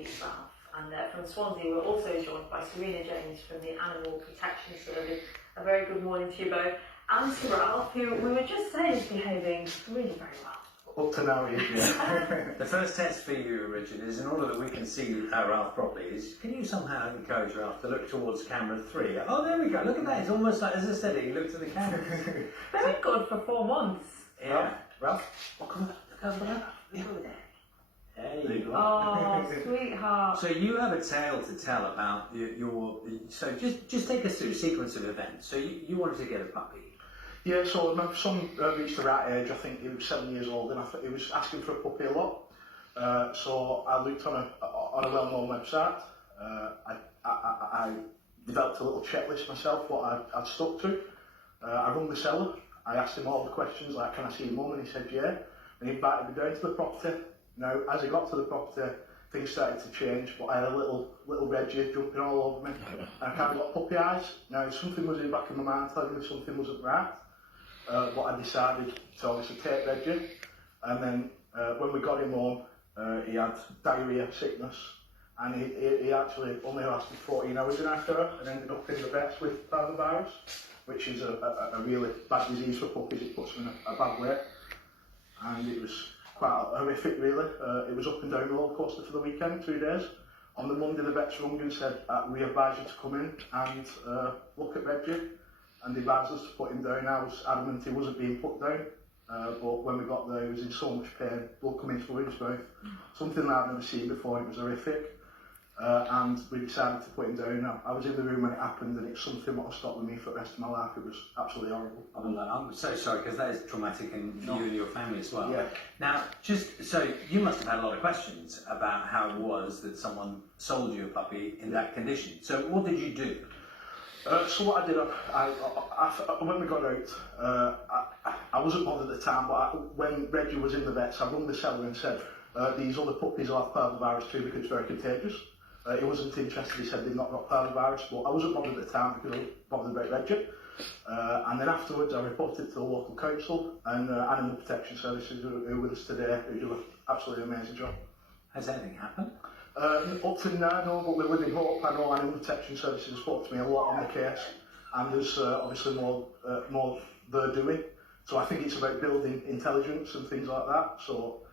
puppy, Ralph. And from Swansea, we're also joined by Serena James from the Animal Protection Service. A very good morning to you both. And to Ralph, who we were just saying is behaving really very well. Up to now, yeah. The first test for you, Richard, is in order that we can see Ralph properly, is can you somehow encourage Ralph to look towards camera 3? Oh, there we go. Look at that. It's almost like, as I said, he looked at the camera. Very good for 4 months. Yeah. Ralph, look over there. Yeah. There you go. Oh, sweetheart. So you have a tale to tell about your so just take us through a sequence of events. So you wanted to get a puppy. Yeah, so my son reached the right age. I think he was 7 years old, and he was asking for a puppy a lot. So I looked on a well-known website. I developed a little checklist myself, what I'd stuck to. I rung the seller. I asked him all the questions, like, can I see your mum? And he said, yeah. And he invited me down to the property. Now, as I got to the property, things started to change, but I had a little Reggie jumping all over me. And I kind of got puppy eyes. Now, something was in the back of my mind telling me something wasn't right. But I decided to obviously take Reggie. And then when we got him home, he had diarrhea, sickness, and he actually only lasted 14 hours in after and ended up in the vets with parvovirus, which is a really bad disease for puppies. It puts them in a bad way. And it was quite horrific, really. It was up and down the roller coaster for the weekend, 2 days. On the Monday, the vets rung and said, we advise you to come in and look at Reggie. And they advised us to put him down. I was adamant he wasn't being put down, but when we got there, he was in so much pain, blood coming through his mouth, something that I'd never seen before. It was horrific, and we decided to put him down. Now, I was in the room when it happened, and it's something that will stop with me for the rest of my life. It was absolutely horrible. I'm so sorry, because that is traumatic in you and your family as well. Yeah. Now, just so you must have had a lot of questions about how it was that someone sold you a puppy in that condition. So what did you do? So what I did, when we got out, I wasn't bothered at the time, but when Reggie was in the vets, I rung the seller and said, these other puppies will have parvovirus too because it's very contagious. He wasn't interested, he said they've not got parvovirus, but I wasn't bothered at the time because I was bothered about Reggie. And then afterwards I reported to the local council and Animal Protection Services, who are with us today, who do an absolutely amazing job. Has anything happened? Up to now, no, but we live in hope. I know Animal Protection Services spoke to me a lot on the case, and there's obviously more they're doing. So I think it's about building intelligence and things like that. So,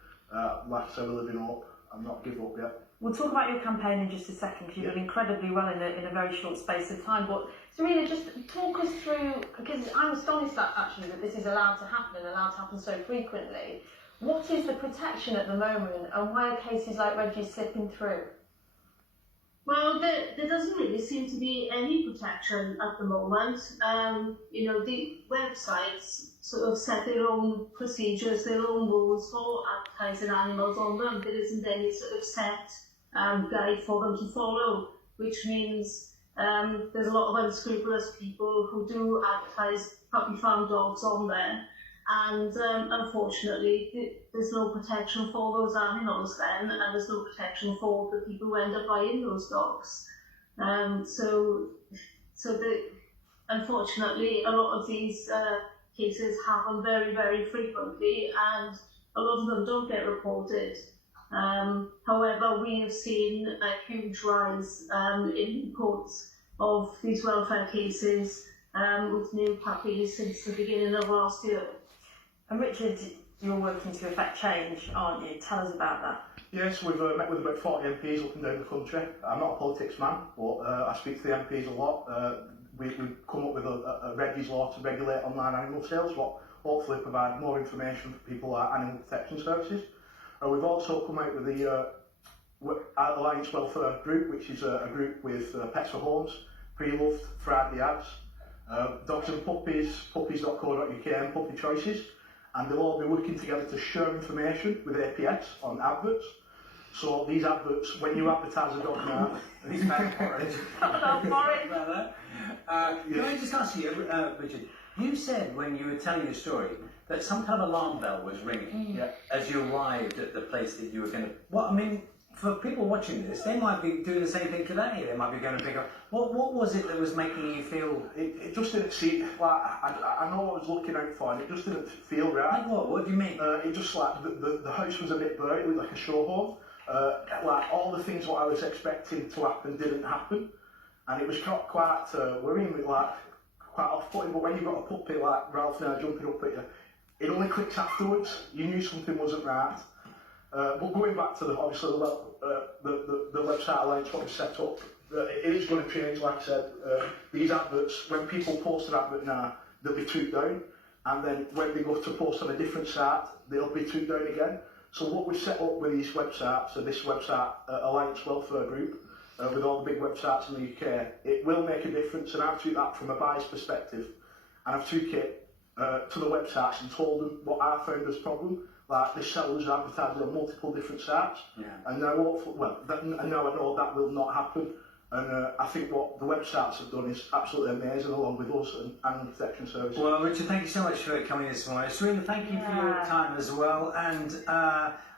like I say, we live in hope. I'm not give up yet. We'll talk about your campaign in just a second, because you've done incredibly well in a very short space of time. But Serena, just talk us through, because I'm astonished that actually that this is allowed to happen and allowed to happen so frequently. What is the protection at the moment, and why are cases like Reggie's slipping through? Well, there doesn't really seem to be any protection at the moment. You know, the websites sort of set their own procedures, their own rules for advertising animals on them. There isn't any sort of set guide for them to follow, which means there's a lot of unscrupulous people who do advertise puppy farm dogs on there. And unfortunately, there's no protection for those animals then, and there's no protection for the people who end up buying those dogs. Unfortunately, a lot of these cases happen very, very frequently, and a lot of them don't get reported. However, we have seen a huge rise in reports of these welfare cases with new puppies since the beginning of last year. And Richard, you're working to affect change, aren't you? Tell us about that. Yes, we've met with about 40 MPs up and down the country. I'm not a politics man, but I speak to the MPs a lot. We've come up with a Reggies law to regulate online animal sales, what hopefully provide more information for people like Animal Protection Services. We've also come out with the Alliance Welfare Group, which is a group with Pets for Homes, Pre-Loved, Thrive the Ads, Dogs and Puppies, puppies.co.uk and Puppy Choices. And they'll all be working together to share information with APS on adverts. So these adverts, when you advertise a dog now, He's back for it. Can I just ask you, Richard, you said when you were telling your story that some kind of alarm bell was ringing as you arrived at the place that you were going to... Well, I mean, for people watching this, they might be doing the same thing today. They might be going to pick up... What was it that was making you feel... It just didn't seem... Like, I know what I was looking out for, and it just didn't feel right. Like what? What do you mean? It just like... The house was a bit blurry. It looked like a show home. like all the things what I was expecting to happen didn't happen, and it was quite worrying, with like quite off-putting. But when you've got a puppy like Ralph now jumping up at you, it only clicks afterwards. You knew something wasn't right. But going back to the website alliance what we set up, it is going to change. Like I said, these adverts, when people post an advert now, they'll be took down, and then when they go to post on a different site, they'll be took down again. So what we've set up with these websites, so this website, Alliance Welfare Group, with all the big websites in the UK, it will make a difference, and I've took that from a buyer's perspective, and I've took it to the websites and told them what I found as problem. Like the sellers advertising on multiple different sites, and now, and now I know that will not happen. And I think what the websites have done is absolutely amazing, along with us and Animal Protection Services. Well, Richard, thank you so much for coming this morning. Serena, thank you for your time as well. And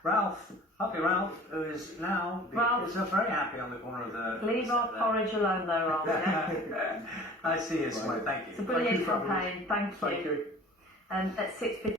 Ralph, happy Ralph, who is now very happy on the corner of the... Leave our porridge alone though, Ralph. Yeah? I see you this morning. Thank you. It's a brilliant campaign. Thank you. Thank you. At 6:50.